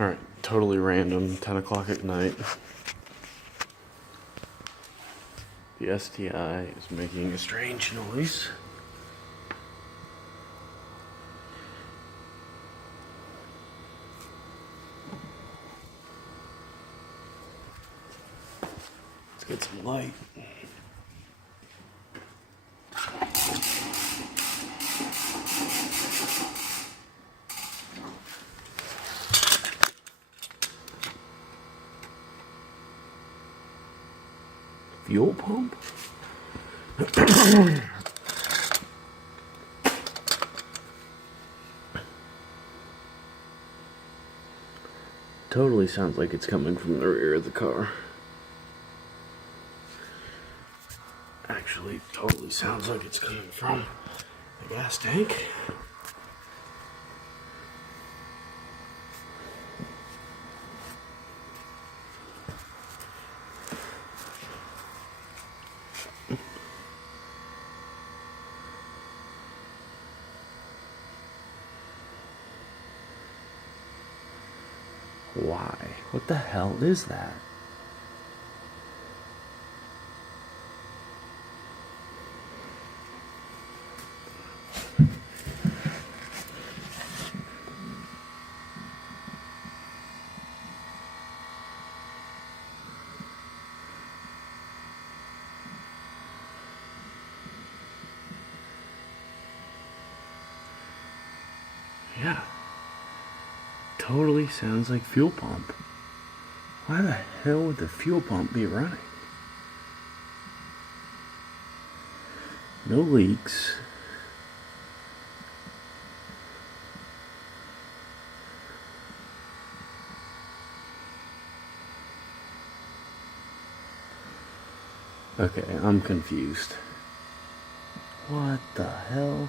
Alright, totally random, 10 o'clock at night. The STI is making a strange noise. Let's get some light. Fuel pump? Totally sounds like it's coming from the rear of the car. Actually, totally sounds like it's coming from the gas tank. Why? What the hell is that? Yeah. Totally sounds like fuel pump. Why the hell would the fuel pump be running? No leaks. Okay, I'm confused. What the hell?